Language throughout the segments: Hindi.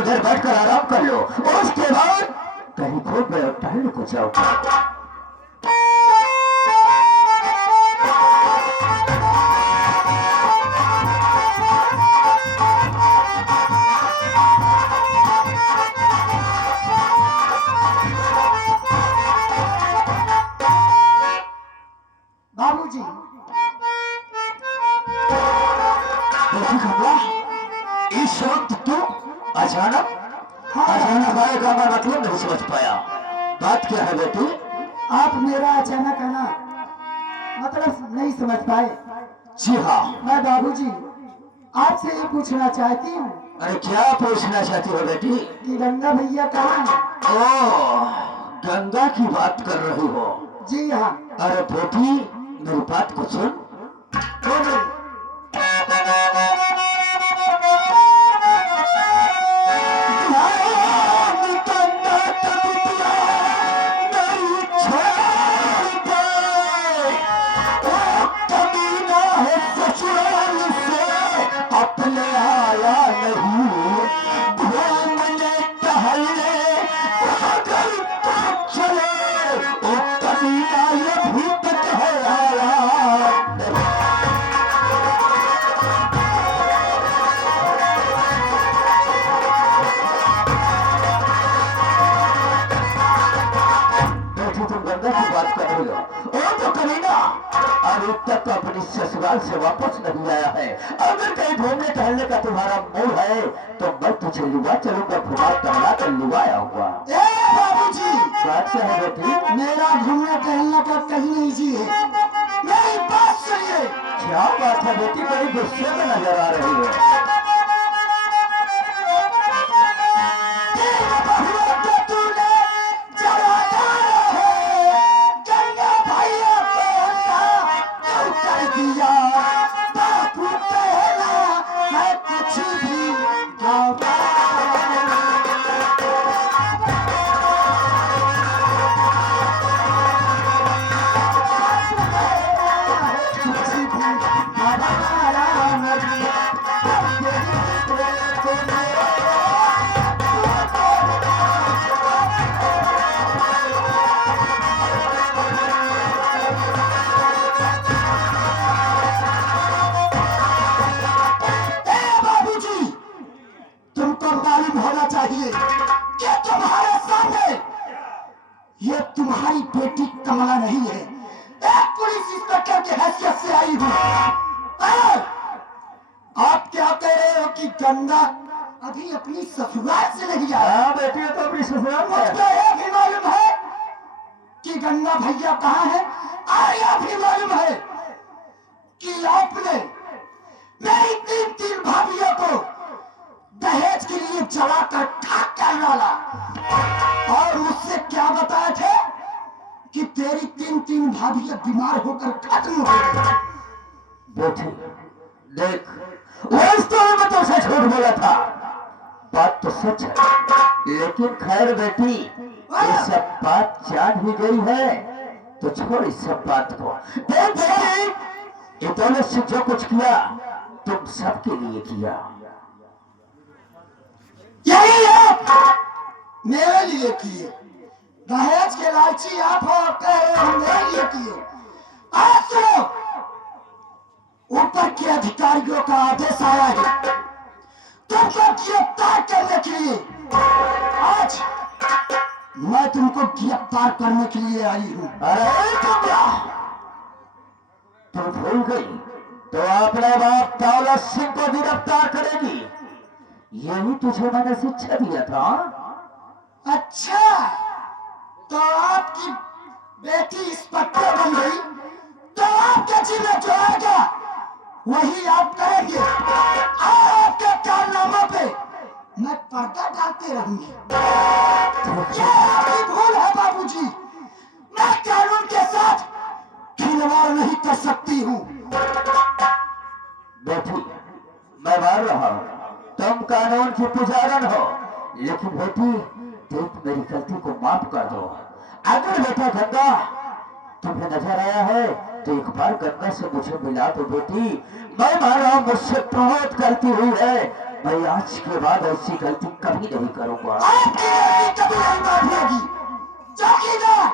थोड़ी देर बैठकर आराम कर लो, उसके बाद कहीं खूब टहल को जाओ। बाबूजी, इस वक्त तू अचानक हाँ, आएगा, मैं मतलब नहीं समझ पाया। बात क्या है बेटी? आप मेरा अचानक आना मतलब नहीं समझ पाए। जी हाँ। मैं बाबूजी आपसे ये पूछना चाहती हूँ अरे क्या पूछना चाहती हो बेटी? कि गंगा भैया कहाँ हैं? ओह, गंगा की बात कर रही हो? जी हाँ। अरे बेटी, मेरी बात को सुन। बोलिए। अपने आया नहीं घूमने टहलने, अगर तुम चले ओ कमीना ये भी तक है आया। बेटी तुम गंगा की बात कर रही हो? ओ तो कमीना अभी तक तो अपनी ससुराल से वापस नहीं आया है। अगर कहीं घूमने टहलने का तुम्हारा मूड है तो मैं तुझे लिवा चलूंगा, घुमा टहला कर लिवा आऊंगा। बाबूजी, बात क्या है बेटी? मेरा घूमने टहलने का कहीं नहीं जी है। मेरी बात सुनिए। क्या बात है बेटी? बड़ी गुस्से में नजर आ रही है। कि तुम्हारे सामने ये तुम्हारी बेटी कमला नहीं है, एक पुलिस इंस्पेक्टर की हैसियत से आई हूँ। आप क्या कह रहे हो कि गंगा अभी अपनी ससुराल से नहीं आई? हाँ बेटी, तो अपनी ससुराल में मुझको ये भी मालूम है कि गंगा भैया कहाँ है, और यह भी मालूम है कि आपने मेरी तीन भाभियों को दहेज के लिए जलाकर खाक कर डाला, और मुझसे क्या बताए थे कि तेरी तीन भाभियां बीमार होकर खत्म हो गई। बेटी देख, वास्तव में तो सच झूठ बोला था, बात तो सच है, लेकिन खैर बेटी ये सब बात जान ही गई है तो छोड़ इस सब बात को। देख बेटी, इतने से जो कुछ किया तुम सबके लिए किया। यही है मेरे लिए किए, दहेज के लालची आप हो, कह रहे हो मेरे लिए किए। आज सुनो, ऊपर के अधिकारियों का आदेश आया है तुमको गिरफ्तार करने के लिए। आज मैं तुमको गिरफ्तार करने के लिए आई हूँ। अरे तुम भूल गई तो अपने बाप दौलत सिंह को गिरफ्तार करेगी, यही तुझे मैंने शिक्षा दिया था। अच्छा, तो आपकी बेटी इंस्पेक्टर बन गई तो आपके जी में जो आएगा वही आप करेंगे, और आपके कारनामों पे मैं पर्दा डालते रहूंगी। ये आपकी भूल है बाबूजी, मैं कानून के साथ खिलवाड़ नहीं कर सकती हूँ। बेटी मैं मान रहा हूँ तुम कानून की पुजारन हो, लेकिन बेटी देख मेरी गलती को माफ कर दो। अगर बेटा गंगा तुम्हें नजर आया है तो एक बार गंगा से मुझे मिला दो बेटी। मैं मान रहा हूँ मुझसे बहुत गलती हुई है, मैं आज के बाद ऐसी गलती कभी नहीं करूंगा। आपकी गलती कभी नहीं माफ होगी। चौकीदार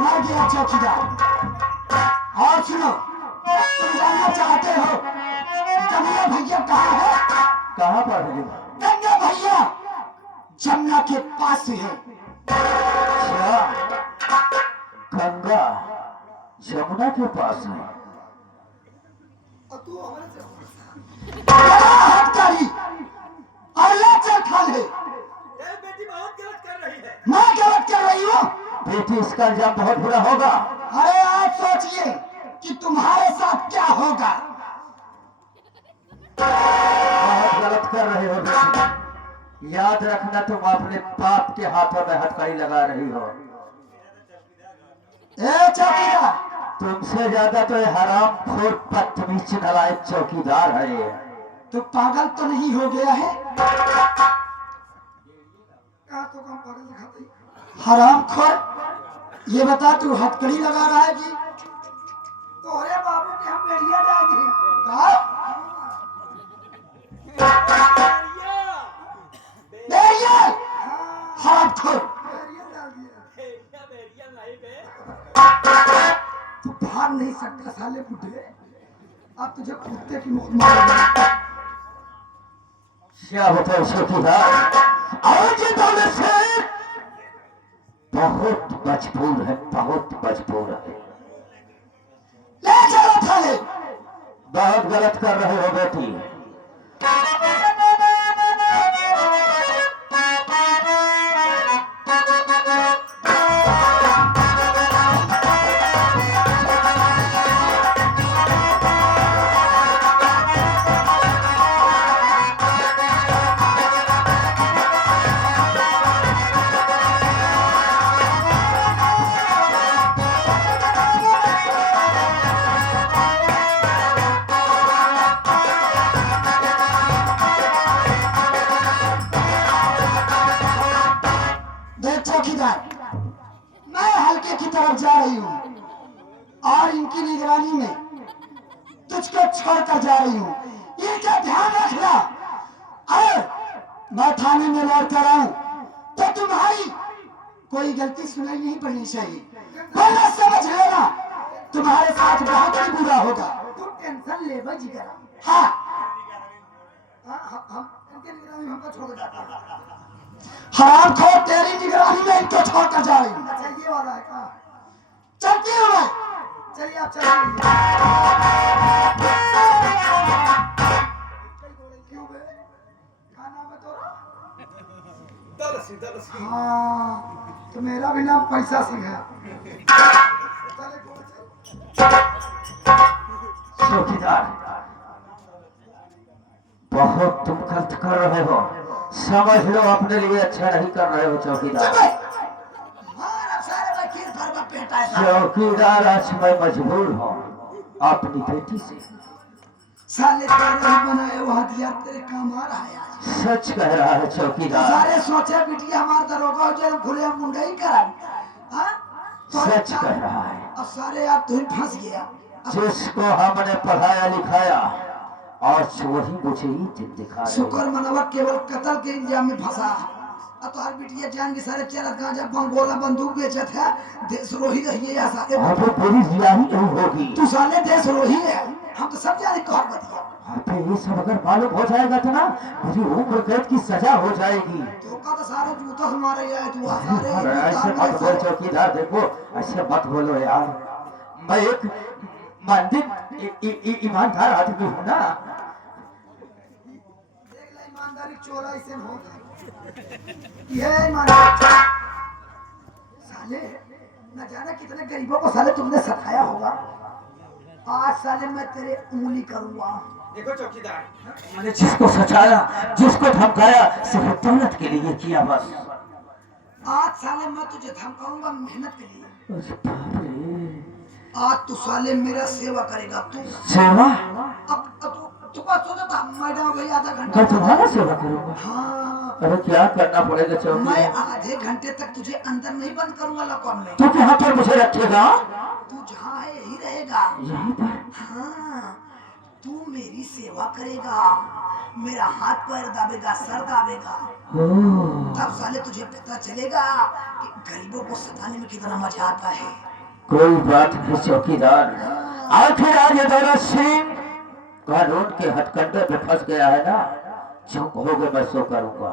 मर गया चौकीदार। और सुनो, तुम जानना चाहते हो गंगा भैया कहाँ है? कहाँ पर है? गंगा भैया जमुना के पास है। अच्छा, गंगा जमुना के पास है। हथकड़ी और लाचार खाल है। बेटी बहुत गलत कर रही है। मैं गलत कर रही हूँ? बेटी, इसका अंजाम बहुत बुरा होगा। अरे आप सोचिए कि तुम्हारे साथ क्या होगा। बहुत गलत कर रहे हो बेटी। याद रखना, तुम अपने बाप के हाथों में हथकड़ी लगा रही हो। ए चौकीदार, तुमसे ज्यादा तो ये हराम खोर बदतमीज नालायक चौकीदार है ये। तू पागल तो नहीं हो गया है? हराम खोर, ये बता तू हथकड़ी लगा रहा है कि तोरे बाबू के हम बेड़िया डाल दिए? बेड़िया हराम खोर, तू भाग नहीं सकता साले बुढ़े। अब तुझे कुत्ते की मौत मारूंगा। क्या बताओ चौकीदार, आज की दौलत से बहुत मजबूर है, बहुत मजबूर है। ले चलो थाने। बहुत गलत कर रहे हो बेटी। देख चौकीदार, मैं हल्के की तरफ जा रही हूँ और इनकी निगरानी में तुझको छोड़कर जा रही हूँ। इनका ध्यान रखना। और मैं थाने में लौट कर आऊं तो तुम्हारी कोई गलती सुनाई नहीं पड़नी चाहिए, वरना समझ लेना तुम्हारे साथ बहुत ही बुरा होगा। तू टेंशन ले जिगरा। हाँ, हम इनके निगरानी में हमको छोड़ जाता। हराम खोर, तेरी निगरानी में इनको छोड़कर जा रही हूँ। अच्छा ये वाला है का? चलती हूँ मैं। चलिए आप चलिए। क्यों बे? क्या नाम है तोरा? दलसी। हाँ, तो मेरा भी नाम पैसा सिंह है। चौकीदार, बहुत तुम गलत कर रहे हो। समझ लो, अपने लिए अच्छा नहीं कर रहे हो चौकीदार। चौकीदार, आज मैं मजबूर हूँ अपनी बेटी से। साले तेरे बनाए वो हथियार तेरे काम आ रहा है आज। सच कह रहा है चौकीदार। सारे सोचे बिटिया हमार दरोगा हो जाए, खुले मुंडा ही करा। सच कह रहा है। अब सारे आप तुम फंस गया। जिसको हमने पढ़ाया लिखाया आज वही मुझे ही दिन दिखा रहे शुक्र मनवा केवल कत्ल के इल्जाम में फंसा। अब तो हर बिटिया जान के सारे चरत गांजा बम गोला बंदूक बेचत है। देशद्रोही रहिए या साले। अबे पूरी जिला ही नहीं होगी। तू साले देशद्रोही है, हम तो सब जाने कहर बतिया। अबे ये सब अगर मालूम हो जाएगा तो ना मुझे उम्र कैद की सजा हो जाएगी। तो का तो सारे जूता से मारे जाए तू सारे। अरे ऐसे मत बोल चौकीदार, देखो ऐसे मत बोलो यार। मैं एक मंदिर ईमानदार आदमी हूँ ना। ईमानदारी चोरा इसे होगा। ये ईमानदारी साले न जाने कितने गरीबों को साले तुमने सताया होगा। आज साले मैं तेरे उंगली करूंगा। देखो चौकीदार, मैंने जिसको सचाया, जिसको धमकाया, सिर्फ दौलत के लिए किया बस। आज साले मैं तुझे धमकाऊंगा मेहनत के लिए। अरे बाप रे। आज तू साले मेरा सेवा करेगा। तू सेवा? अब तू बात सोचा था मैडम भाई आधा घंटा मैं तुम्हारा सेवा करूंगा? हाँ, अरे क्या करना पड़ेगा मैं चौकीदार? आधे घंटे तक तुझे अंदर नहीं बंद करूंगा लॉकअप में। तू कहाँ पर मुझे रखेगा? तू जहाँ है यही रहेगा। यहीं पर? हाँ, तू मेरी सेवा करेगा, मेरा हाथ पैर दाबेगा, सर दाबेगा, ओह, तब साले तुझे पता चलेगा कि गरीबों को सताने में कितना मजा आता है। कोई बात नहीं चौकीदार। आखिर आज ये दौलत सिंह कानून के हथकंडे पे फंस गया है ना, जो कहोगे मैं सो करूंगा।